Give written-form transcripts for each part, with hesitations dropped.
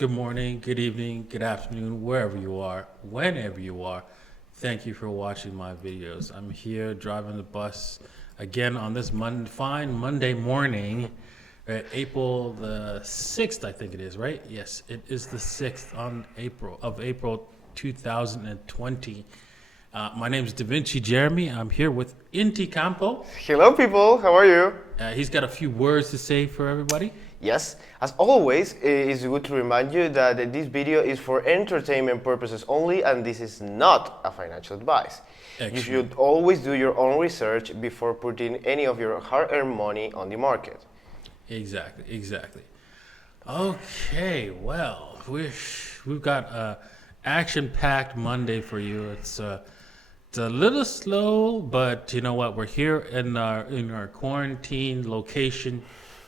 Good morning, good evening, good afternoon, wherever you are, whenever you are. Thank you for watching my videos. I'm here driving the bus again on this fine Monday morning, April the 6th, I think it is, right? Yes, it is the 6th on April 2020. My name is Davinci Jeremy. I'm here with Inti Campo. Hello people, how are you? He's got a few words to say for everybody. Yes, as always, it's good to remind you that this video is for entertainment purposes only and this is not a financial advice. Excellent. You should always do your own research before putting any of your hard-earned money on the market. Exactly. Okay, well, we've got a action-packed Monday for you. It's a little slow, but you know what? We're here in our quarantine location,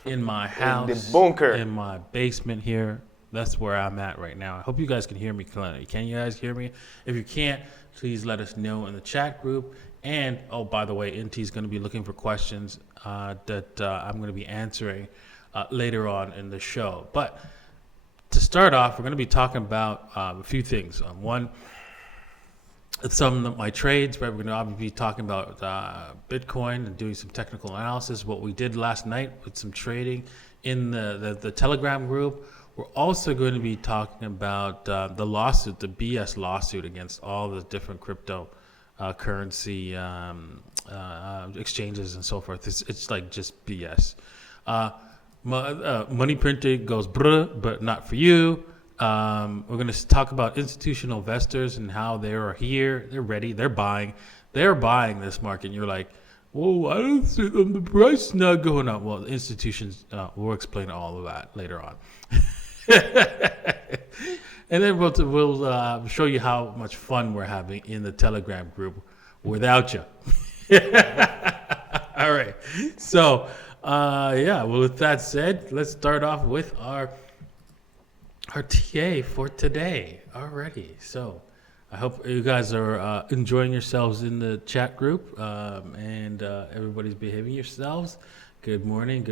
in my house, in the bunker, in my basement here. That's where I'm at right now. I hope you guys can hear me clearly. Can you guys hear me? If you can't, please let us know in the chat group. And oh, by the way, Inti's going to be looking for questions that I'm going to be answering later on in the show. But to start off, we're going to be talking about a few things. One, some of my trades, right? We're going to obviously be talking about Bitcoin and doing some technical analysis, what we did last night with some trading in the Telegram group. We're also going to be talking about the lawsuit, the BS lawsuit against all the different crypto currency exchanges and so forth. It's like just BS. Money printing goes brrr, but not for you. We're going to talk about institutional investors and how they are here. They're ready. They're buying this market. And you're like, whoa, I don't see them. The price is not going up. Well, the institutions, we'll explain all of that later on. And then we'll show you how much fun we're having in the Telegram group without you. All right. So, well, with that said, let's start off with our TA for today already. So I hope you guys are enjoying yourselves in the chat group and everybody's behaving yourselves. Good morning.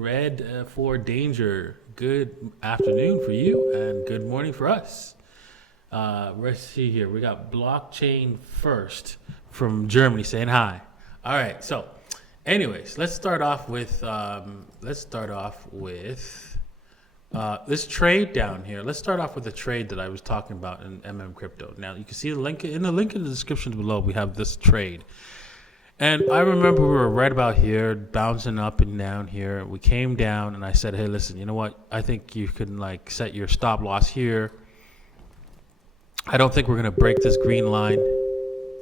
Red for danger. Good afternoon for you and good morning for us. Let's see here. We got Blockchain First from Germany saying hi. All right. So anyways, let's start off with this trade down here. Let's start off with the trade that I was talking about in mmCrypto. Now you can see the link in the description below. We have this trade, and I remember we were right about here, bouncing up and down here. We came down, and I said, "Hey, listen, you know what? I think you can like set your stop loss here. I don't think we're gonna break this green line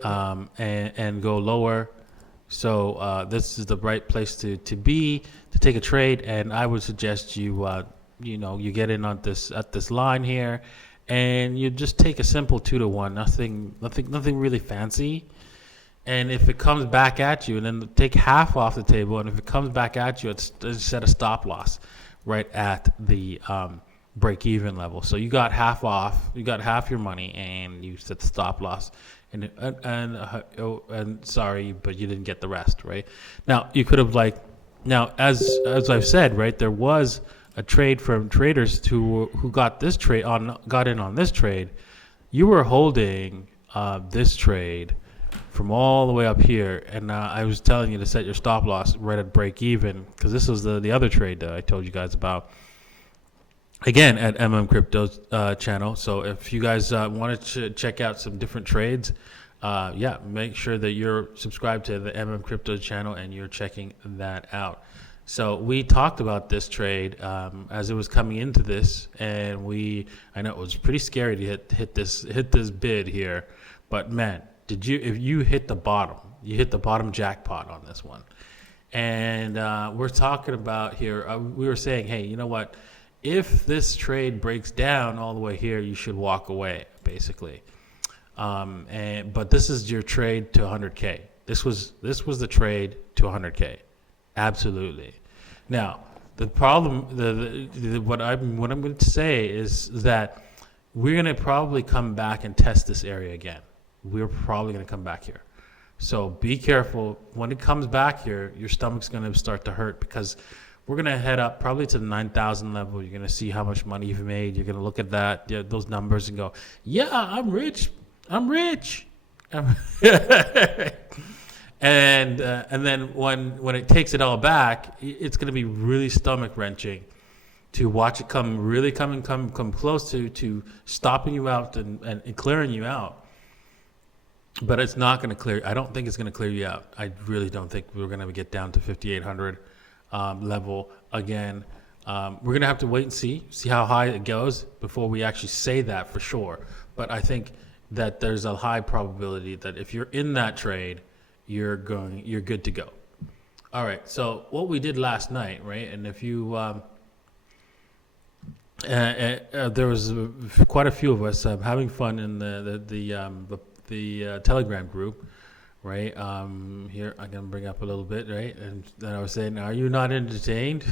and go lower. So this is the right place to be to take a trade, and I would suggest you." You get in on at this line here, and you just take a simple 2-to-1, nothing really fancy. And if it comes back at you, and then take half off the table, and if it comes back at you, it's set a stop loss right at the break-even level. So you got half off, you got half your money, and you set the stop loss. And sorry, but you didn't get the rest, right? Now you could have as I've said, right, there was a trade from traders who got in on this trade. You were holding this trade from all the way up here, and I was telling you to set your stop loss right at break even, because this was the other trade that I told you guys about. Again, at mmCrypto's channel. So if you guys wanted to check out some different trades, make sure that you're subscribed to the mmCrypto channel and you're checking that out. So we talked about this trade as it was coming into this, and I know it was pretty scary to hit this bid here, but man, if you hit the bottom, you hit the bottom jackpot on this one. And we're talking about here, we were saying, hey, you know what? If this trade breaks down all the way here, you should walk away, basically. But this is your trade to 100K. This was the trade to 100K. Absolutely. Now, the problem, what I'm going to say is that we're going to probably come back and test this area again. We're probably going to come back here. So be careful when it comes back here. Your stomach's going to start to hurt, because we're gonna head up probably to the 9,000 level. You're gonna see how much money you've made. You're gonna look at that, those numbers, and go, "Yeah, I'm rich. I'm rich." And then when it takes it all back, it's gonna be really stomach wrenching to watch it come close to stopping you out and clearing you out. But it's not going to clear. I don't think it's going to clear you out. I really don't think we're going to get down to 5,800 level again. We're going to have to wait and see how high it goes before we actually say that for sure. But I think that there's a high probability that if you're in that trade, you're good to go. All right. So what we did last night, right? And if you there was quite a few of us having fun in the Telegram group, right? Here I'm gonna bring up a little bit, right? And then I was saying, "Are you not entertained?"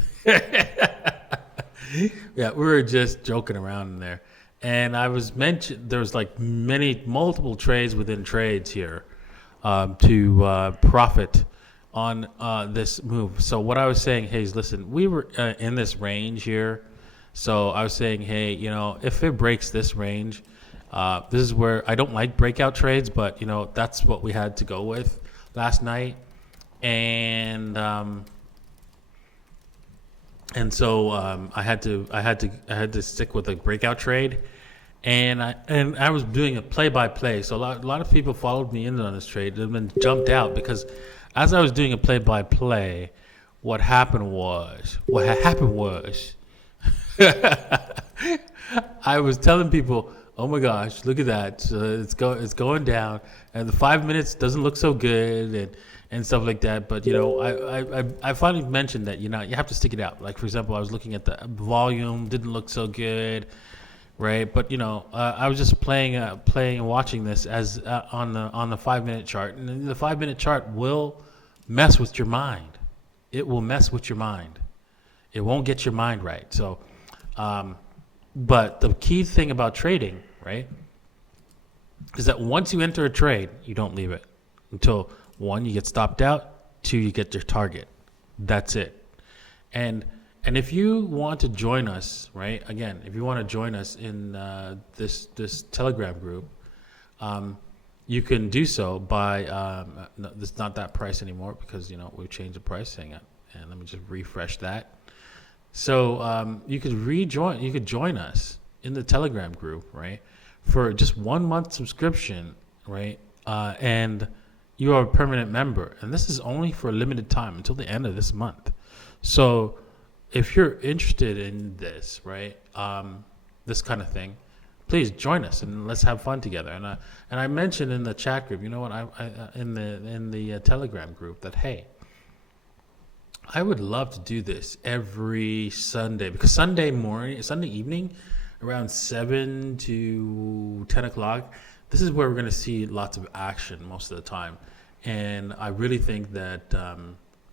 Yeah, we were just joking around in there, and I was mentioned there was like multiple trades within trades here to profit on this move. So what I was saying, hey, listen, we were in this range here. So I was saying, hey, if it breaks this range, this is where I don't like breakout trades, but that's what we had to go with last night, and so I had to stick with a breakout trade, and I was doing a play-by-play. So a lot of people followed me in on this trade and then jumped out because as I was doing a play-by-play, what happened was. I was telling people, oh my gosh, look at that. It's going down, and the 5 minutes doesn't look so good and stuff like that. But I finally mentioned that you have to stick it out. Like for example, I was looking at the volume, didn't look so good, right? But I was just playing and watching this as on the 5 minute chart, and the 5 minute chart will mess with your mind. It will mess with your mind. It won't get your mind right. So. But the key thing about trading, right, is that once you enter a trade, you don't leave it until 1, you get stopped out, 2, you get your target. That's it. And if you want to join us, right, again, if you want to join us in this Telegram group, you can do so by no, it's not that price anymore because we've changed the pricing, and let me just refresh that. So you could join us in the Telegram group, right, for just 1 month subscription, right, and you are a permanent member, and this is only for a limited time until the end of this month. So if you're interested in this, right, this kind of thing, please join us and let's have fun together. And I mentioned in the chat group, in the Telegram group that hey, I would love to do this every Sunday because Sunday evening, around 7 to 10 o'clock, this is where we're going to see lots of action most of the time. And I really think that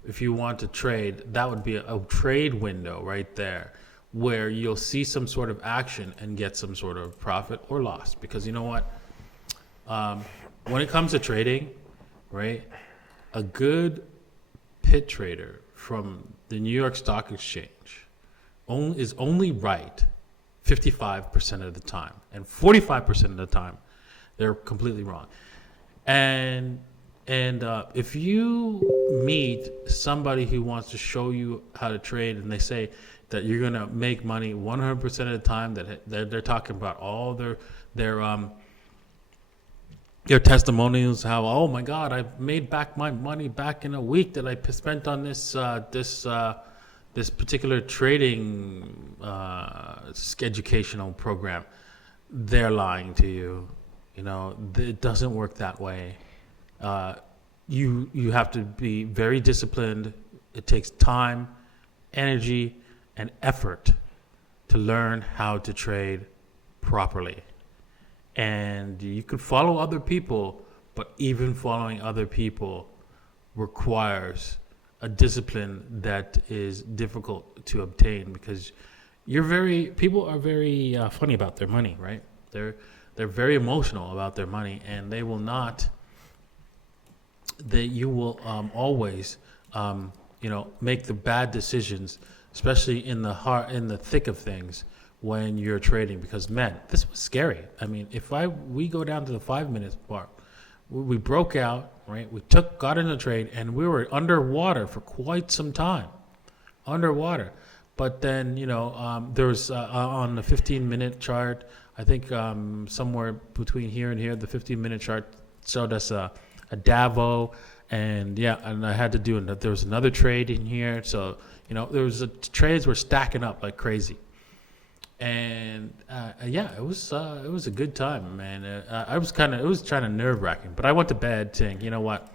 if you want to trade, that would be a trade window right there where you'll see some sort of action and get some sort of profit or loss. Because you know what? When it comes to trading, right, a good pit trader from the New York Stock Exchange is only right 55% of the time, and 45% of the time they're completely wrong. And if you meet somebody who wants to show you how to trade and they say that you're going to make money 100% of the time, that they're talking about all their testimonials, how, oh my God, I've made back my money back in a week that I spent on this particular trading educational program. They're lying to you. It doesn't work that way. You have to be very disciplined. It takes time, energy, and effort to learn how to trade properly. And you could follow other people, but even following other people requires a discipline that is difficult to obtain because people are very funny about their money, right? They're very emotional about their money, and you will always make the bad decisions, especially in the thick of things when you're trading. Because man, this was scary. I mean, we go down to the 5 minutes part, we broke out, right? We got in the trade, and we were underwater for quite some time, underwater. But then, there was on the 15-minute chart, I think somewhere between here and here, the 15-minute chart showed us a Davo, and I had to do there was another trade in here. So, trades were stacking up like crazy. And it was a good time, man. It was kind of nerve-wracking, but I went to bed saying, you know what,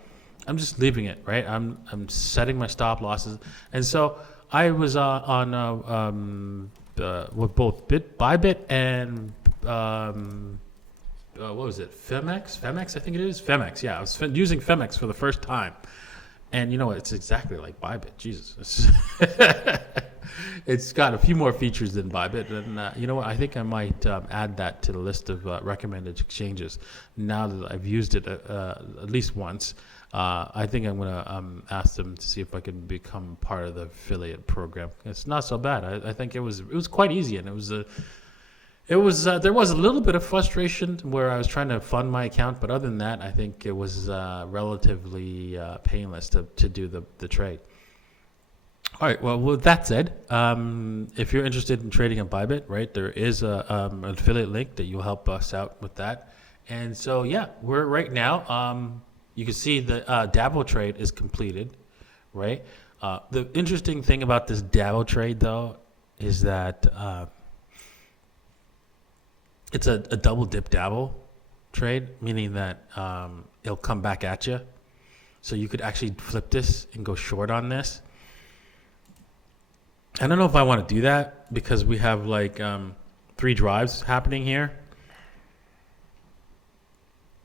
I'm just leaving it, right? I'm setting my stop losses, and so I was on with both Bybit and what was it? Femex, I think it is Femex. Yeah, I was using Femex for the first time, and you know what? It's exactly like Bybit. Jesus. It's got a few more features than Bybit, and you know what? I think I might add that to the list of recommended exchanges. Now that I've used it at least once, I think I'm going to ask them to see if I can become part of the affiliate program. It's not so bad. I think it was quite easy, and there was a little bit of frustration where I was trying to fund my account, but other than that, I think it was relatively painless to do the trade. All right. Well, with that said, if you're interested in trading on Bybit, right, there is an affiliate link that will help us out with that. And so, we're right now. You can see the Davo trade is completed, right? The interesting thing about this Davo trade, though, is that it's a double dip Davo trade, meaning that it'll come back at you. So you could actually flip this and go short on this. I don't know if I want to do that because we have like 3 drives happening here.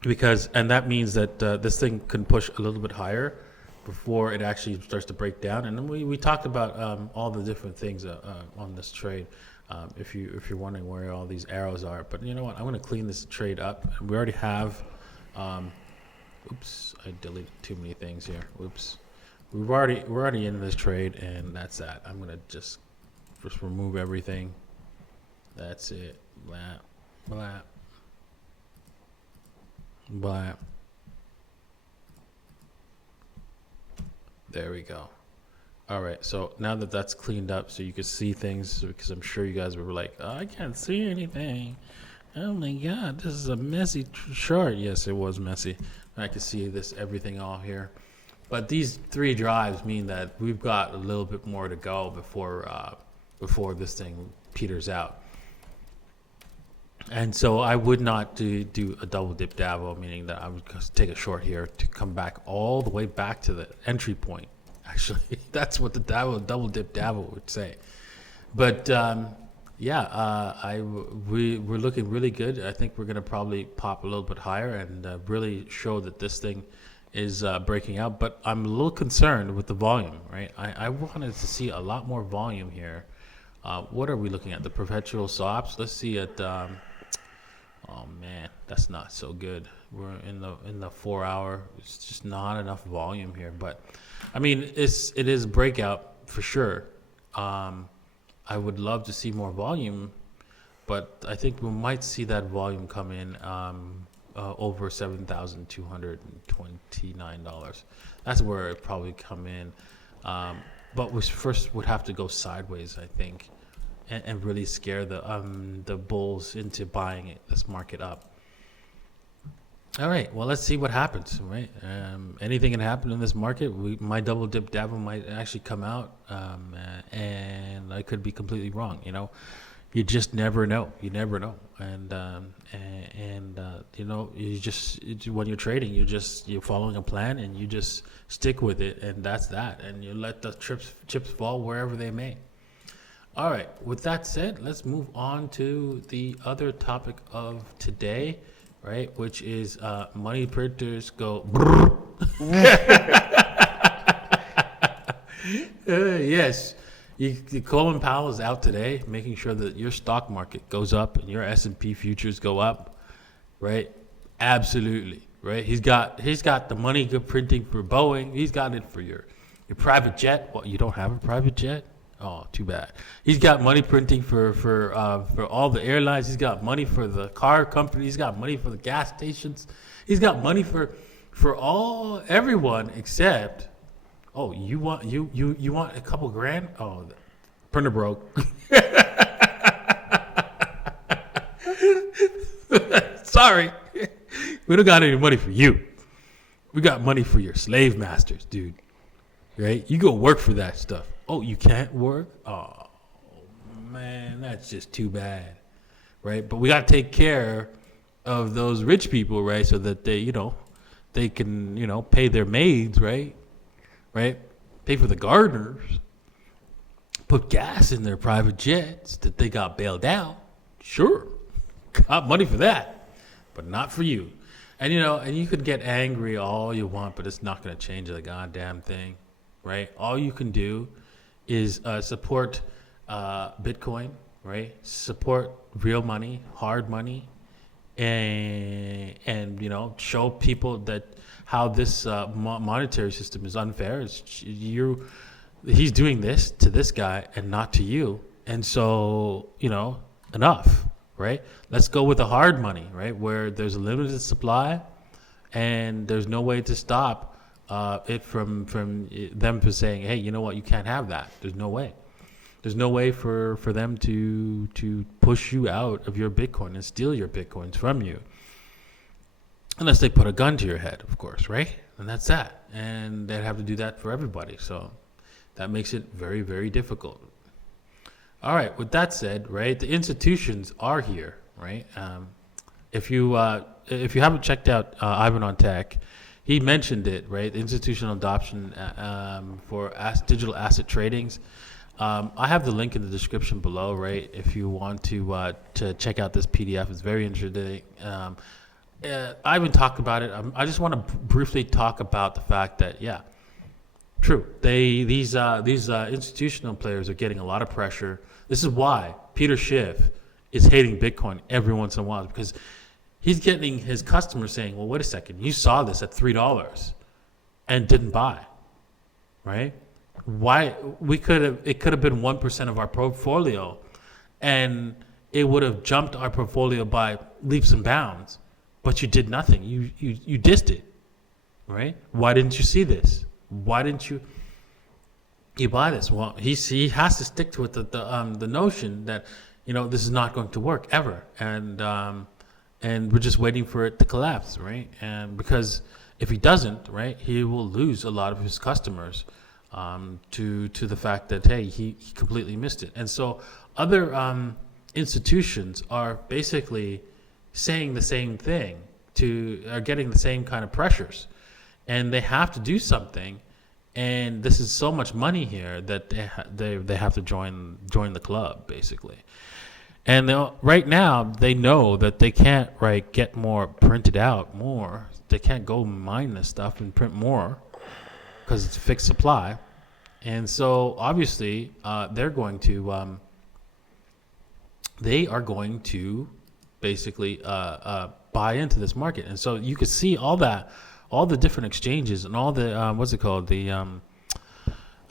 And that means that this thing can push a little bit higher before it actually starts to break down. And then we talked about all the different things on this trade. If you're wondering where all these arrows are, but you know what? I'm going to clean this trade up. We already have. Oops, I deleted too many things here. Oops. We're already in this trade, and that's that. I'm gonna just remove everything. That's it. Blah, blah, blah. There we go. All right. So now that that's cleaned up, so you can see things, because I'm sure you guys were like, oh, I can't see anything. Oh my God, this is a messy chart. Yes, it was messy. I can see everything all here. But these 3 drives mean that we've got a little bit more to go before this thing peters out. And so I would not do a double dip Davo, meaning that I would take a short here to come back all the way back to the entry point. Actually, that's what the double dip Davo would say. But we're looking really good. I think we're going to probably pop a little bit higher and really show that this thing is breaking out, but I'm a little concerned with the volume, right? I wanted to see a lot more volume here. What are we looking at? The perpetual swaps. Let's see it. Oh man, that's not so good. We're in the 4 hour. It's just not enough volume here. But I mean, it is breakout for sure. I would love to see more volume, but I think we might see that volume come in. Over $7,229. That's where it probably come in. But we first would have to go sideways, I think, and really scare the bulls into buying this market up. All right, well, let's see what happens, right? Anything can happen in this market. My double dip Davo might actually come out, and I could be completely wrong, You just never know. You never know, and you just when you're trading, you're following a plan, and you just stick with it, and that's that. And you let the chips fall wherever they may. All right. With that said, let's move on to the other topic of today, right? Which is money printers go. Brrr. Yes. Colin Powell is out today, making sure that your stock market goes up and your S&P futures go up, right? Absolutely, right? He's got the money printing for Boeing. He's got it for your Your private jet? Well, you don't have a private jet? Oh, too bad. He's got money printing for all the airlines. He's got money for the car company. He's got money for the gas stations. He's got money for everyone except, oh, you want a couple grand? Oh, the printer broke. Sorry, we don't got any money for you. We got money for your slave masters, dude. Right? You go work for that stuff. Oh, you can't work? Oh, man, that's just too bad. Right? But we got to take care of those rich people, right? So that they can, pay their maids, right? Right? Pay for the gardeners. Put gas in their private jets that they got bailed out. Sure. Got money for that. But not for you. And you could get angry all you want, but it's not going to change the goddamn thing, right? All you can do is support Bitcoin, right? Support real money, hard money, and show people that how this monetary system is unfair. He's doing this to this guy and not to you, and so enough. Right? Let's go with the hard money, right? Where there's a limited supply and there's no way to stop it from them from saying, hey, you know what? You can't have that. There's no way. There's no way for them to push you out of your Bitcoin and steal your Bitcoins from you. Unless they put a gun to your head, of course, right? And that's that. And they'd have to do that for everybody. So that makes it very, very difficult. All right. With that said, right, the institutions are here, right? If you haven't checked out Ivan on Tech, he mentioned it, right? The institutional adoption for digital asset tradings. I have the link in the description below, right? If you want to check out this PDF, it's very interesting. Ivan talked about it. I just want to briefly talk about the fact that, yeah, true. These institutional players are getting a lot of pressure. This is why Peter Schiff is hating Bitcoin every once in a while, because he's getting his customers saying, "Well, wait a second, you saw this at $3 and didn't buy, right? Why? It could have been 1% of our portfolio, and it would have jumped our portfolio by leaps and bounds, but you did nothing. You dissed it, right? Why didn't you see this? Why didn't you buy this?" Well, he has to stick to it, the notion that this is not going to work ever, and we're just waiting for it to collapse, right? And because if he doesn't, right, he will lose a lot of his customers to the fact that, hey, he completely missed it. And so other institutions are basically saying the same thing, are getting the same kind of pressures, and they have to do something. And this is so much money here that they have to join the club, basically. And right now they know that they can't get more printed out more. They can't go mine this stuff and print more because it's a fixed supply. And so obviously they are going to basically buy into this market. And so you could see all the different exchanges and all the what's it called, the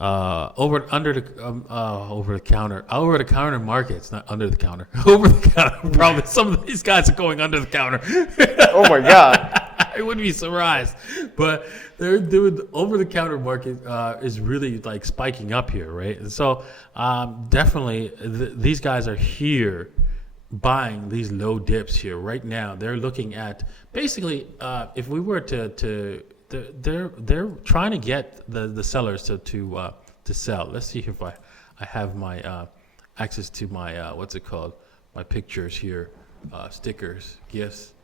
over the counter markets, not under the counter, over the counter. Probably some of these guys are going under the counter. Oh my God. I wouldn't be surprised, but they're doing over the counter market is really spiking up here, right? And so definitely these guys are here buying these low dips here right now. They're looking at basically if we were to they're trying to get the sellers to sell. Let's see if I have my access to my what's it called, my pictures here, stickers, gifts,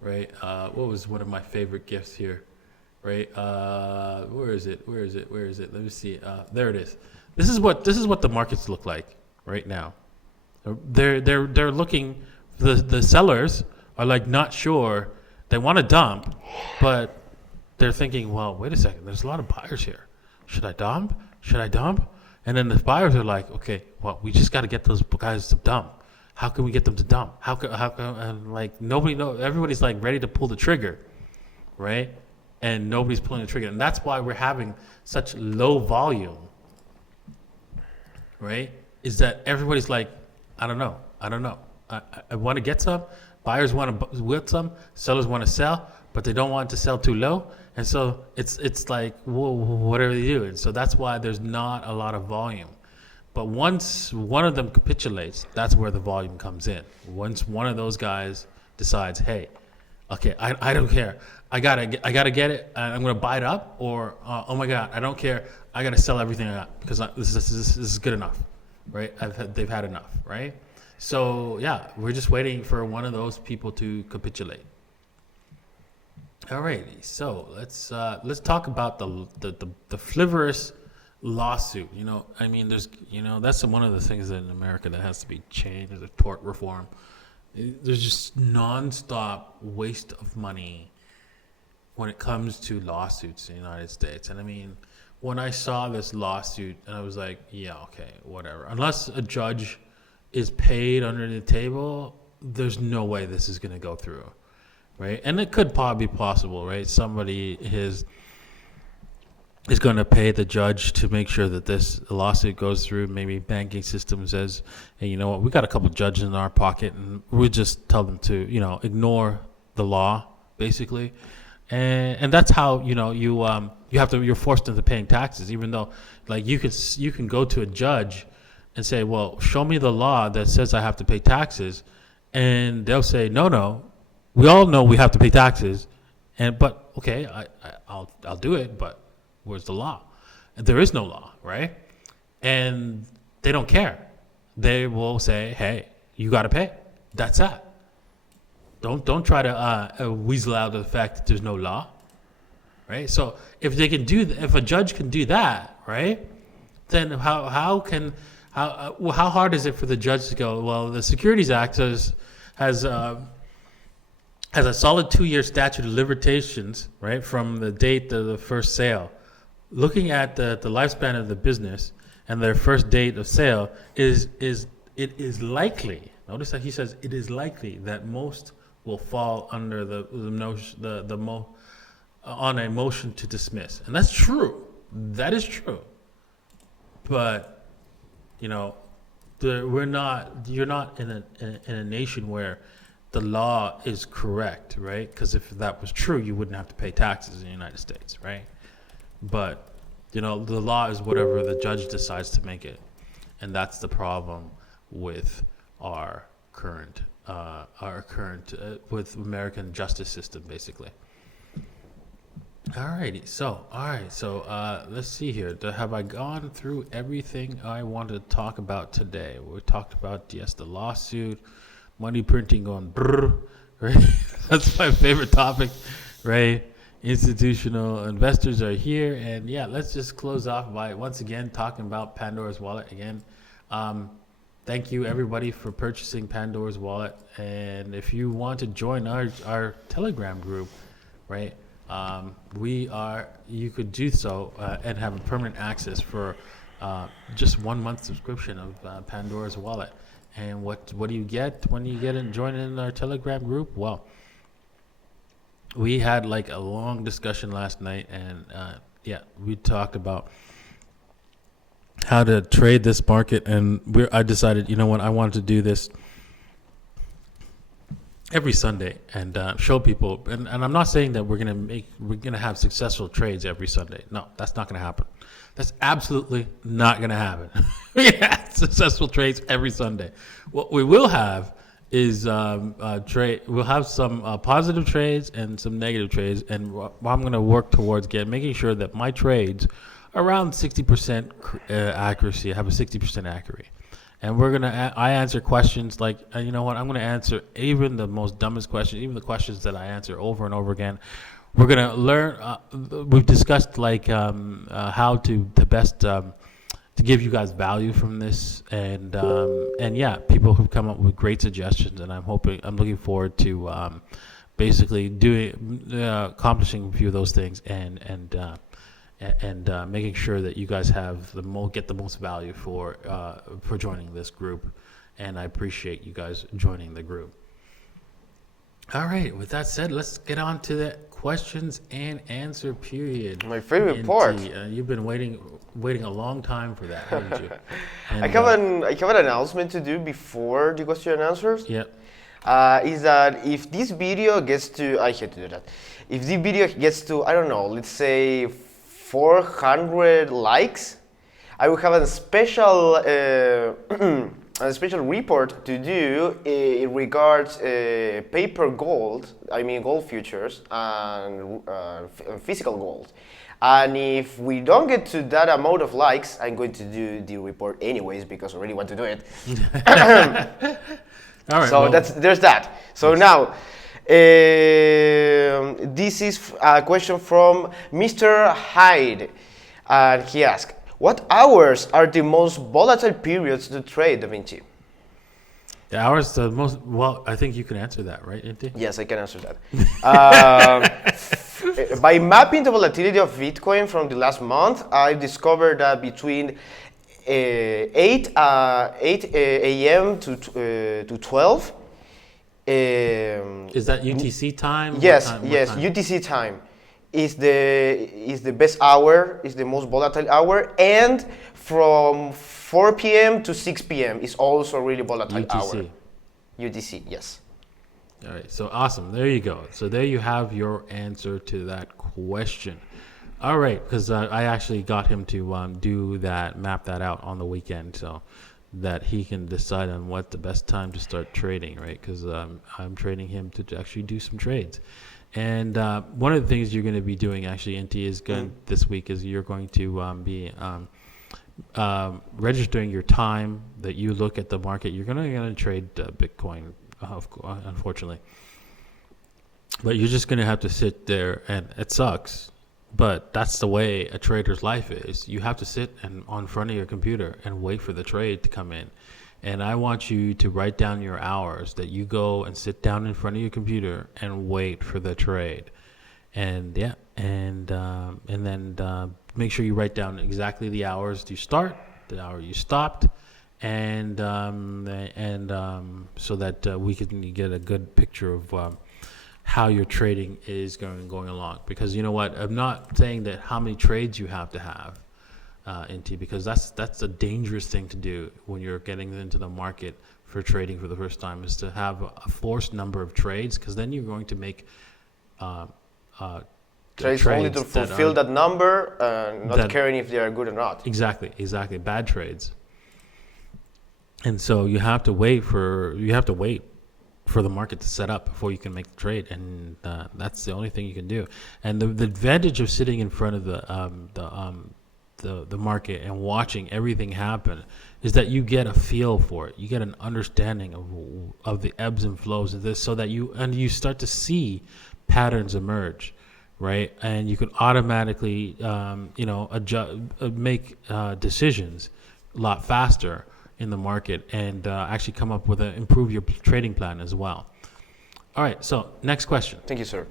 right? What was one of my favorite gifts here, right? Where is it? Let me see. There it is. This is what the markets look like right now. They're looking. The sellers are not sure. They want to dump, but they're thinking, well, wait a second. There's a lot of buyers here. Should I dump? And then the buyers are like, okay, well, we just got to get those guys to dump. How can we get them to dump? How can nobody knows. Everybody's ready to pull the trigger, right? and nobody's pulling the trigger. And that's why we're having such low volume, right? Is that everybody's like, I don't know. I want to get some. Buyers want to get some. Sellers want to sell, but they don't want to sell too low. And so it's like, whoa, whatever they do. And so that's why there's not a lot of volume. But once one of them capitulates, that's where the volume comes in. Once one of those guys decides, hey, okay, I don't care. I gotta get it. And I'm gonna buy it up, or oh my God, I don't care. I gotta sell everything I got because this is good enough, right? They've had enough, right? So yeah, we're just waiting for one of those people to capitulate. Alrighty, so let's talk about the frivolous lawsuit. I mean, there's that's one of the things in America that has to be changed. There's a tort reform. There's just nonstop waste of money when it comes to lawsuits in the United States. And I mean, when I saw this lawsuit, and I was like, yeah, okay, whatever. Unless a judge is paid under the table, there's no way this is going to go through, right? And it could probably be possible, right? Somebody is going to pay the judge to make sure that this lawsuit goes through. Maybe banking system says, hey, you know what, we got a couple of judges in our pocket, and we just tell them to, ignore the law, basically. And that's how, you're forced into paying taxes, even though, like, you can go to a judge and say, well, show me the law that says I have to pay taxes, and they'll say, no, we all know we have to pay taxes, but okay, I'll do it, but where's the law? And there is no law, right? And they don't care. They will say, hey, you got to pay. That's that. Don't try to weasel out of the fact that there's no law, right? So if a judge can do that, right? Then how hard is it for the judge to go, well, the Securities Act has a solid 2-year statute of limitations, right, from the date of the first sale. Looking at the lifespan of the business and their first date of sale, it is likely. Notice that he says it is likely that most will fall under on a motion to dismiss, and that's true. That is true. But you're not in a nation where the law is correct, right? Because if that was true, you wouldn't have to pay taxes in the United States, right? But the law is whatever the judge decides to make it, and that's the problem with our current with American justice system, basically. Alrighty, so let's see here. Have I gone through everything I wanted to talk about today? We talked about the lawsuit, money printing on Brrr, right? That's my favorite topic, right? Institutional investors are here, and yeah, let's just close off by once again talking about Pandora's wallet again. Thank you everybody for purchasing Pandora's wallet, and if you want to join our Telegram group, right? You could do so and have a permanent access for just 1 month subscription of Pandora's wallet. And what do you get when you join in our Telegram group? Well, we had like a long discussion last night, and we talked about how to trade this market, and I decided, you know what, I wanted to do this every Sunday and show people. And I'm not saying that we're gonna have successful trades every Sunday. No, that's not gonna happen. That's absolutely not gonna happen. We're gonna have successful trades every Sunday. What we will have is trade. We'll have some positive trades and some negative trades, and I'm going to work towards making sure that my trades are around 60% accuracy. I have a 60% accuracy, and I answer questions like, you know what? I'm going to answer even the most dumbest questions, even the questions that I answer over and over again. We're going to learn. We've discussed like how to best. To give you guys value from this, and yeah, people have come up with great suggestions, and I'm looking forward to basically accomplishing a few of those things, and making sure that you guys get the most value for joining this group, and I appreciate you guys joining the group. All right. With that said, let's get on to the questions and answer period. My favorite NT, part. You've been waiting a long time for that, haven't you? And, I have an announcement to do before the question and answers. Yeah. Is that if this video gets to, I hate to do that. If this video gets to, I don't know, let's say 400 likes, I will have a special a special report to do in regards paper gold, I mean gold futures and physical gold. And if we don't get to that amount of likes, I'm going to do the report anyways because I really want to do it. All right. So well, there's that. So now, this is a question from Mr. Hyde, and he asked, "What hours are the most volatile periods to trade, Davinci?" the hours the most. Well, I think you can answer that, right, NT? Yes, I can answer that. By mapping the volatility of Bitcoin from the last month, I discovered that between 8 a.m. to 12. Is that UTC time? Yes, What yes. time? UTC time is the best hour, is the most volatile hour, and from 4 p.m. to 6 p.m. is also really volatile UTC. hour. UTC, yes. All right, so awesome. There you go. So there you have your answer to that question. All right, because I actually got him to map that out on the weekend, so that he can decide on what the best time to start trading, right? Because I'm training him to actually do some trades. And one of the things you're going to be doing, actually, NT, is this week is you're going to be registering your time that you look at the market. You're going to trade Bitcoin, unfortunately. But you're just going to have to sit there, and it sucks. But that's the way a trader's life is. You have to sit on front of your computer and wait for the trade to come in. And I want you to write down your hours that you go and sit down in front of your computer and wait for the trade. And then make sure you write down exactly the hours you start, the hour you stopped, and so that we can get a good picture of how your trading is going along. Because you know what, I'm not saying that how many trades you have to have because that's a dangerous thing to do when you're getting into the market for trading for the first time, is to have a forced number of trades, because then you're going to make Trades only to fulfill that number, not caring if they are good or not. Exactly, bad trades. And so you have to wait for the market to set up before you can make the trade, and that's the only thing you can do. And the advantage of sitting in front of the market and watching everything happen is that you get a feel for it. You get an understanding of the ebbs and flows of this, so that you start to see patterns emerge, right? And you can automatically make decisions a lot faster in the market, and actually come up with improve your trading plan as well. All right, so next question. Thank you, sir.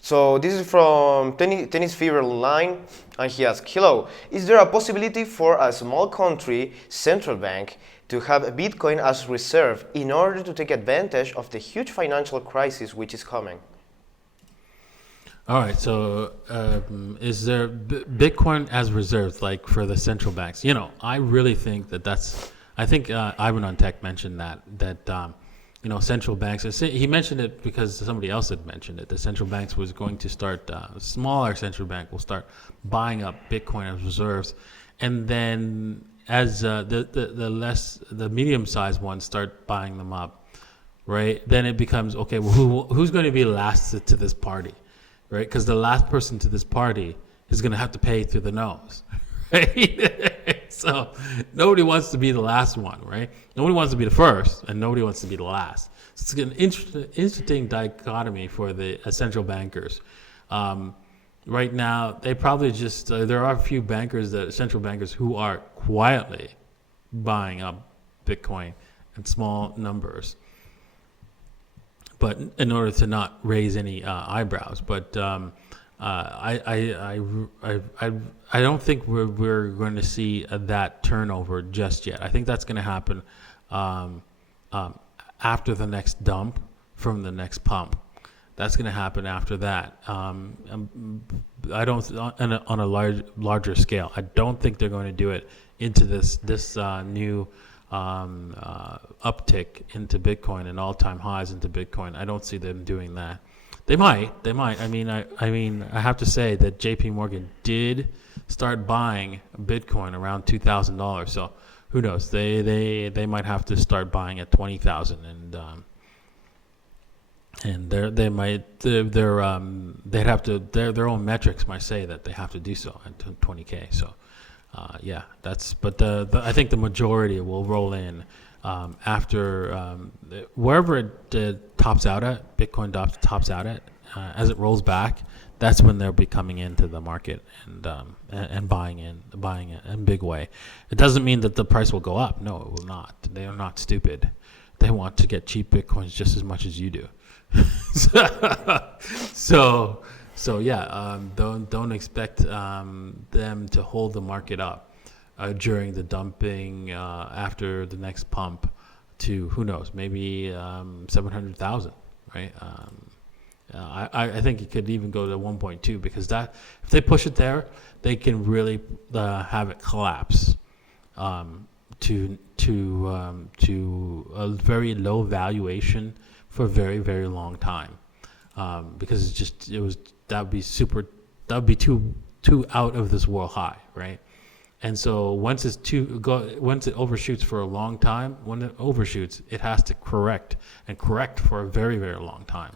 So this is from Tennis Fever Line, and he asks, "Hello, is there a possibility for a small country central bank to have Bitcoin as reserve in order to take advantage of the huge financial crisis which is coming?" All right, so is there Bitcoin as reserves, like for the central banks? I really think I think Ivan on Tech mentioned that central banks, he mentioned it because somebody else had mentioned it, the central banks was going to start, smaller central bank will start buying up Bitcoin as reserves, and then as the medium-sized ones start buying them up, right? Then it becomes, okay, well, who's going to be last to this party? Right, because the last person to this party is going to have to pay through the nose, right? So nobody wants to be the last one, right? Nobody wants to be the first, and nobody wants to be the last. So it's an interesting dichotomy for the central bankers. Right now, they probably just there are a few central bankers who are quietly buying up Bitcoin in small numbers, but in order to not raise any eyebrows. But I don't think we're going to see that turnover just yet. I think that's going to happen after the next dump from the next pump. That's going to happen after that. I don't on a larger scale. I don't think they're going to do it into this new uptick into Bitcoin and all-time highs into Bitcoin. I don't see them doing that. They might. I mean, I have to say that J.P. Morgan did start buying Bitcoin around $2,000. So who knows? They might have to start buying at 20,000 and they'd have to their own metrics might say that they have to do so at 20K. So yeah, but I think the majority will roll in after wherever it tops out at, Bitcoin tops out at, as it rolls back. That's when they'll be coming into the market and buying it in big way. It doesn't mean that the price will go up. No, it will not. They are not stupid. They want to get cheap Bitcoins just as much as you do. So yeah, don't expect them to hold the market up during the dumping after the next pump to, who knows, maybe 700,000, right? I think it could even go to 1.2 because that, if they push it there, they can really have it collapse to a very low valuation for a very, very long time, because that would be too out of this world high, right? And so once it overshoots for a long time, when it overshoots, it has to correct for a very, very long time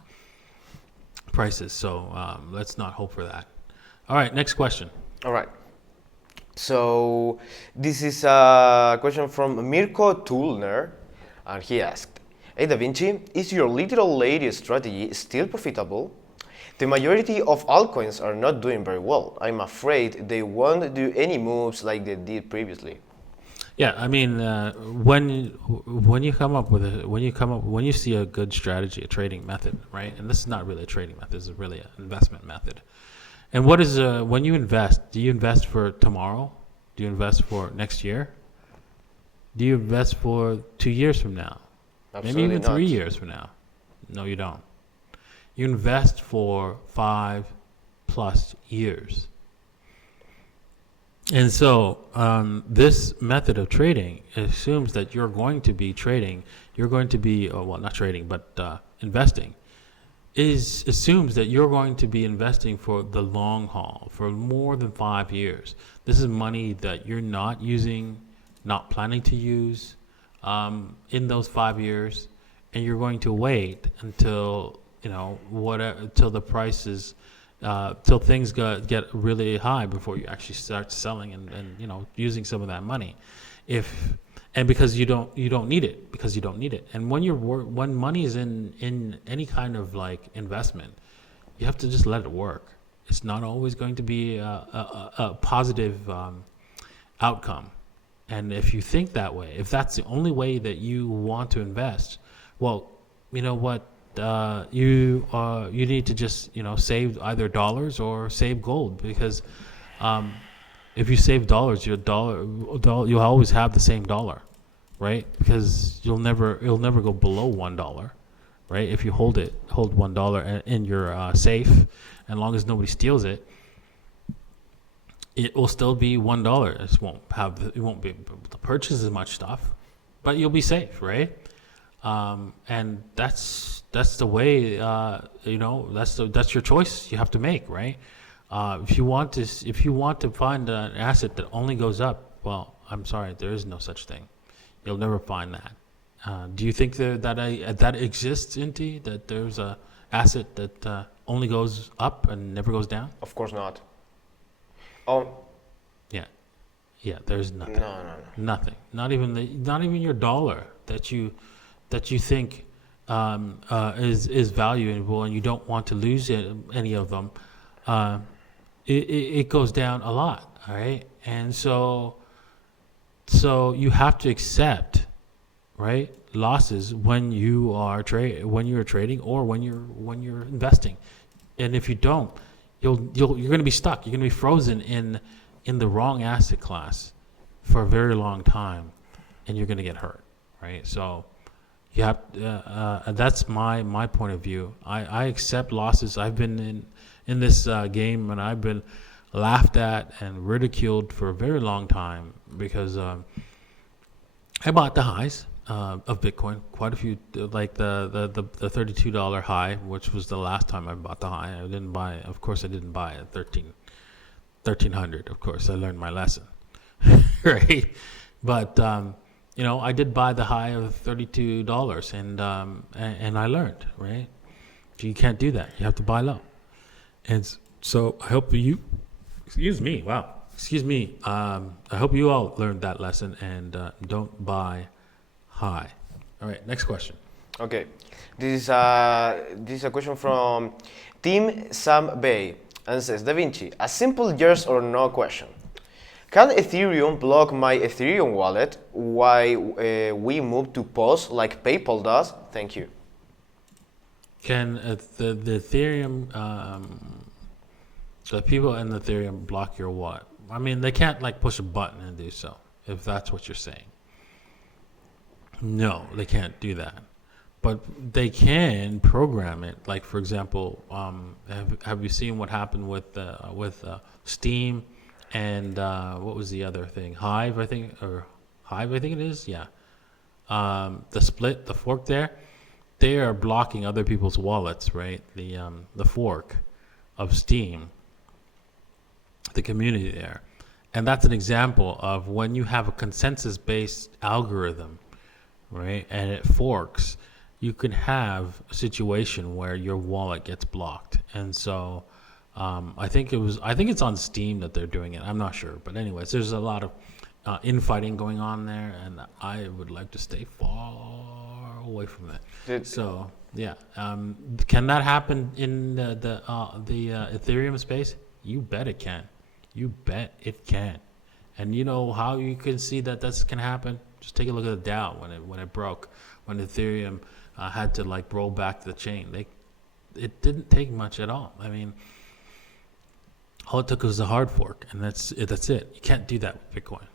prices. So let's not hope for that. All right, next question. All right. So this is a question from Mirko Tulner, and he asked, "Hey Davinci, is your little lady strategy still profitable? The majority of altcoins are not doing very well. I'm afraid they won't do any moves like they did previously." Yeah, I mean, when you see a good strategy, a trading method, right? And this is not really a trading method; this is really an investment method. And what is when you invest? Do you invest for tomorrow? Do you invest for next year? Do you invest for 2 years from now? Absolutely Maybe even not. 3 years from now? No, you don't. You invest for 5+ years. And so this method of trading assumes that you're going to be trading, not trading, but investing, assumes that you're going to be investing for the long haul, for more than 5 years. This is money that you're not using, not planning to use in those 5 years, and you're going to wait until till the prices, till things get really high before you actually start selling and using some of that money, because you don't need it. And when money is in any kind of like investment, you have to just let it work. It's not always going to be a positive outcome. And if you think that way, if that's the only way that you want to invest, well, you know what? You need to just save either dollars or save gold, because if you save dollars, you'll always have the same dollar, right? Because it'll never go below $1, right? If you hold $1 in your safe, as long as nobody steals it, it will still be $1. It won't be able to purchase as much stuff, but you'll be safe, right? And that's the way, that's your choice you have to make, right? If you want to find an asset that only goes up, well, I'm sorry, there is no such thing. You'll never find that. Do you think that exists, Inti? That there's a asset that only goes up and never goes down? Of course not. Yeah. There's nothing. No. Nothing. Not even your dollar that you think is valuable, and you don't want to lose any of them. It goes down a lot. All right, and so you have to accept, right, losses when you are trading or when you're investing. And if you don't, you're going to be stuck. You're going to be frozen in the wrong asset class for a very long time, and you're going to get hurt, right? So You have, that's my point of view. I accept losses. I've been in this game, and I've been laughed at and ridiculed for a very long time because I bought the highs of Bitcoin, quite a few, like the $32 high, which was the last time I bought the high. I didn't buy, of course, I didn't buy at 1300. Of course, I learned my lesson, right? But I did buy the high of $32, and I learned, right? You can't do that. You have to buy low, and so I hope you. Excuse me. Wow. Excuse me. I hope you all learned that lesson and don't buy high. All right. Next question. Okay, this is a question from Team Sam Bay and says, Davinci, a simple yes or no question. Can Ethereum block my Ethereum wallet while we move to POS like PayPal does? Thank you. Can the Ethereum, the people in Ethereum block your wallet? I mean, they can't like push a button and do so, if that's what you're saying. No, they can't do that. But they can program it. Like, for example, have you seen what happened with Steam and what was the other thing? Hive, I think it is. Yeah. The fork there, they are blocking other people's wallets, right? The fork of Steam, the community there. And that's an example of when you have a consensus-based algorithm, right? And it forks, you can have a situation where your wallet gets blocked. And so I think it's on Steam that they're doing it. I'm not sure. But anyways, there's a lot of infighting going on there, and I would like to stay far away from that. So, yeah. Can that happen in the Ethereum space? You bet it can. You bet it can. And you know how you can see that this can happen? Just take a look at the DAO when it broke, when Ethereum had to like roll back the chain. It didn't take much at all. I mean, all it took was a hard fork, and that's it. You can't do that with Bitcoin.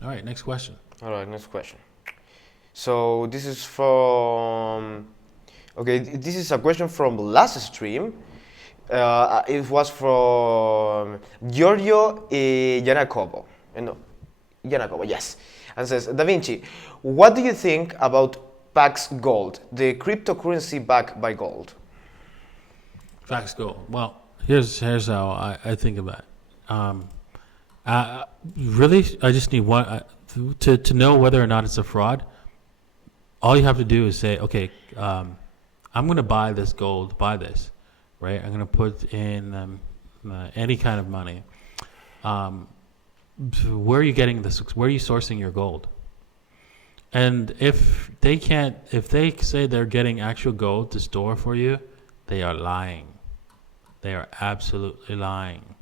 All right, next question. All right, next question. So this is from. Okay, this is a question from last stream. It was from Giorgio Giannacopo. No, Giannacopo, yes. And says, Davinci, what do you think about Pax Gold, the cryptocurrency backed by gold? Pax Gold. Well, here's how I think about it. Really, I just need one to know whether or not it's a fraud. All you have to do is say, okay, I'm going to buy this gold, buy this. Right, I'm going to put in any kind of money. Where are you getting this? Where are you sourcing your gold? And if they say they're getting actual gold to store for you, they are lying. They are absolutely lying.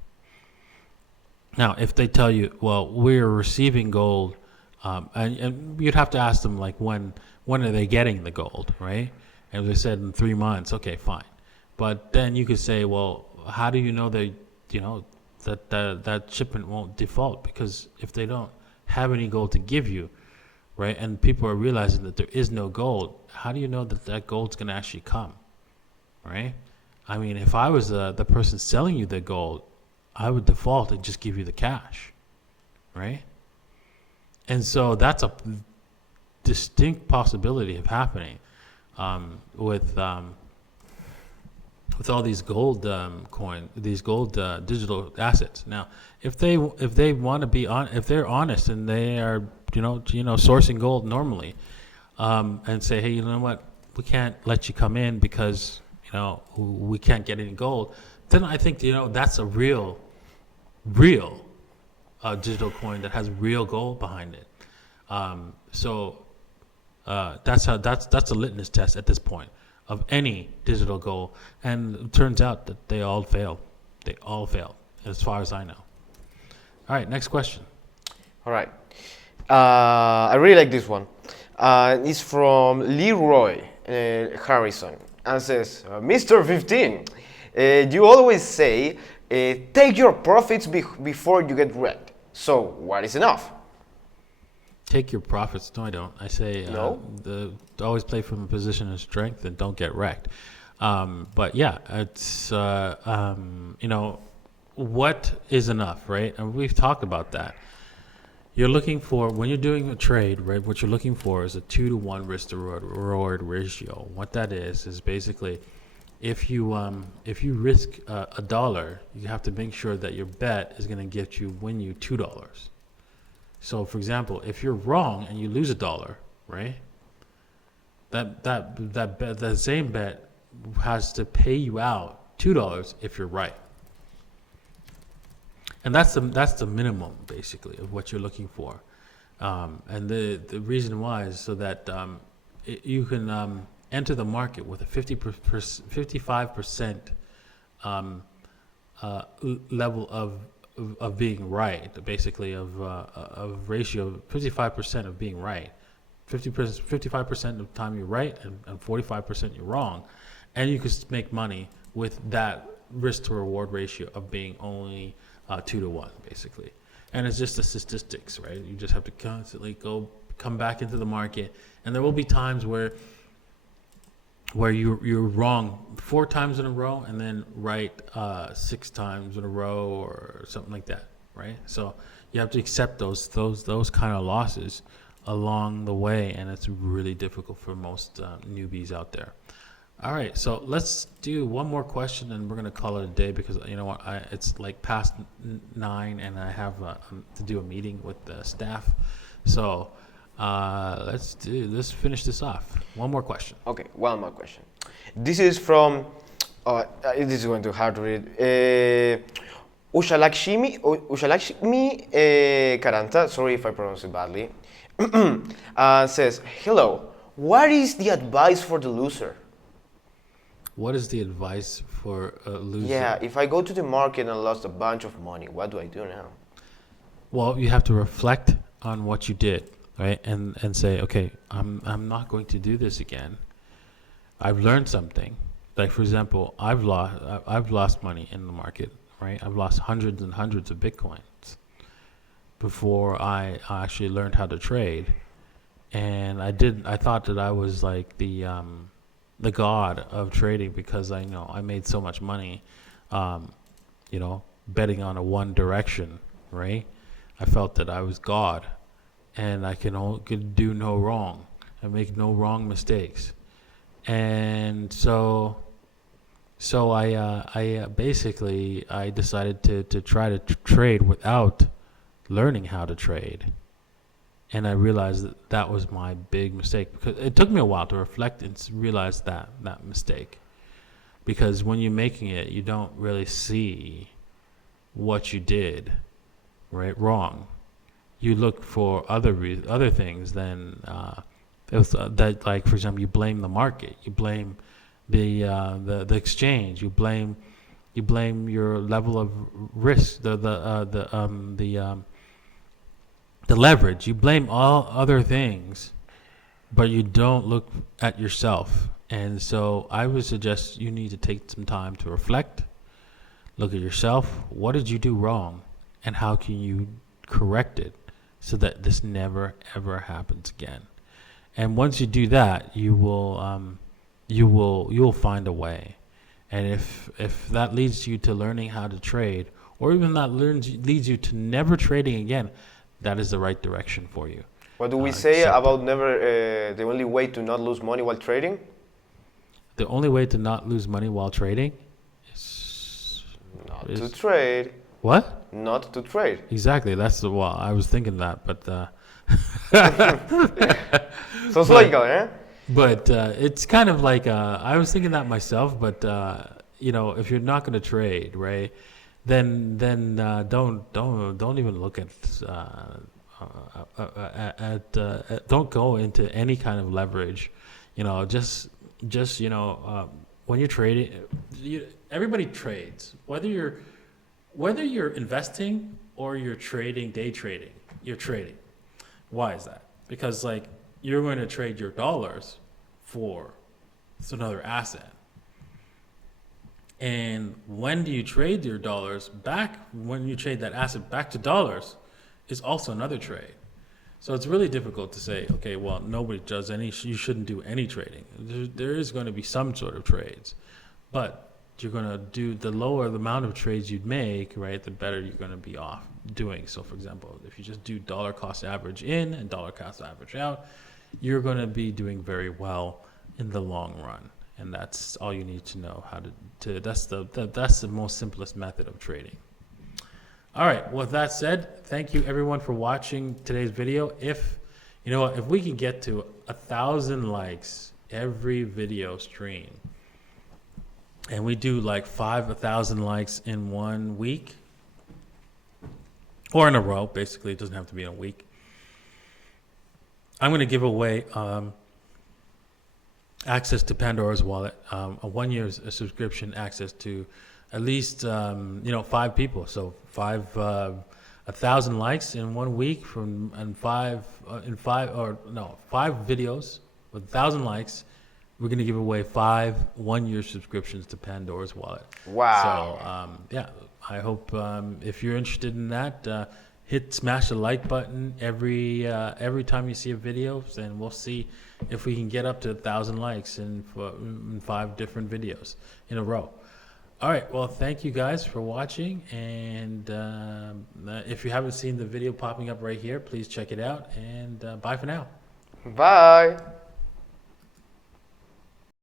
Now, if they tell you, well, we're receiving gold, and you'd have to ask them like when are they getting the gold, right? And if they said in 3 months, okay, fine. But then you could say, well, how do you know that shipment won't default? Because if they don't have any gold to give you, right, and people are realizing that there is no gold, how do you know that gold's going to actually come, right? I mean, if I was the person selling you the gold, I would default and just give you the cash, right? And so that's a distinct possibility of happening with all these gold these gold digital assets. Now, if they want to be if they're honest and they are sourcing gold normally, and say, hey, you know what, we can't let you come in because we can't get any gold, then I think that's a real digital coin that has real gold behind it. So that's a litmus test at this point of any digital gold, and it turns out that they all fail. They all fail, as far as I know. All right, next question. All right, I really like this one. It's from Leroy Harrison, and says, Mr. 15, you always say, take your profits before you get wrecked. So what is enough? take your profits. No, I don't. I say No? always play from a position of strength and don't get wrecked. But yeah, it's what is enough, right? And we've talked about that. You're looking for, when you're doing a trade, right? What you're looking for is a 2-to-1 risk to reward ratio. What that is basically, if you risk a dollar, you have to make sure that your bet is going to win you $2. So, for example, if you're wrong and you lose a dollar, right? That same bet has to pay you out $2 if you're right. And that's the minimum, basically, of what you're looking for. And the reason why is so that you can enter the market with a 55% level of being right, basically of ratio 55% of being right. 55% of the time you're right, and 45% you're wrong, and you could make money with that risk to reward ratio of being only 2-to-1, basically. And it's just the statistics, right? You just have to constantly come back into the market, and there will be times where you're wrong 4 times in a row and then right 6 times in a row or something like that, right? So you have to accept those kind of losses along the way, and it's really difficult for most newbies out there. All right, so let's do one more question, and we're going to call it a day because you know what? It's like past 9, and I have to do a meeting with the staff. So let's finish this off. One more question. Okay, one more question. This is from. This is going to hard to read. Ushalakshmi Karanta. Sorry if I pronounce it badly. Says, hello. What is the advice for the loser? What is the advice for a loser? Yeah, if I go to the market and lost a bunch of money, what do I do now? Well, you have to reflect on what you did, right? And say, okay, I'm not going to do this again. I've learned something. Like, for example, I've lost money in the market, right? I've lost hundreds and hundreds of Bitcoins before I actually learned how to trade. And I thought that I was like the god of trading because I made so much money, betting on a one direction, right? I felt that I was God, and I could do no wrong and make no wrong mistakes. And so I basically decided to try to trade without learning how to trade. And I realized that was my big mistake, because it took me a while to reflect and realize that mistake. Because when you're making it, you don't really see what you did wrong. You look for other things than that. Like, for example, you blame the market, you blame the exchange, you blame your level of risk, the leverage. You blame all other things, but you don't look at yourself. And so I would suggest you need to take some time to reflect, look at yourself. What did you do wrong, and how can you correct it so that this never ever happens again? And once you do that, you will find a way. And if that leads you to learning how to trade, or even that leads you to never trading again, that is the right direction for you. What do we say about never? The only way to not lose money while trading? The only way to not lose money while trading is not to trade. What? Not to trade. Exactly. That's I was thinking that, but so psycho, eh? But it's kind of like I was thinking that myself. But if you're not going to trade, right? Then don't even look at don't go into any kind of leverage. Just when you're trading, everybody trades. Whether you're investing or you're trading, day trading, you're trading. Why is that? Because you're going to trade your dollars for another asset. And when do you trade your dollars back? When you trade that asset back to dollars is also another trade. So it's really difficult to say, okay, well, nobody does any, you shouldn't do any trading. There is going to be some sort of trades, but you're going to do the lower the amount of trades you'd make, right, the better you're going to be off doing. So for example, if you just do dollar cost average in and dollar cost average out, you're going to be doing very well in the long run. And that's all you need to know how to that's the most simplest method of trading. All right, with that said, thank you everyone for watching today's video. If we can get to 1,000 likes every video stream, and we do like 1,000 likes in 1 week, or in a row, basically, it doesn't have to be in a week, I'm going to give away access to Pandora's wallet, a 1 year subscription, access to at least 5 people. So 1,000 likes in 1 week and 5 videos with 1,000 likes. We're going to give away 5 1-year subscriptions to Pandora's wallet. Wow. So I hope if you're interested in that, smash the like button every time you see a video, and we'll see if we can get up to 1,000 likes in 5 different videos in a row. All right, well, thank you guys for watching, and if you haven't seen the video popping up right here, please check it out, and bye for now. Bye.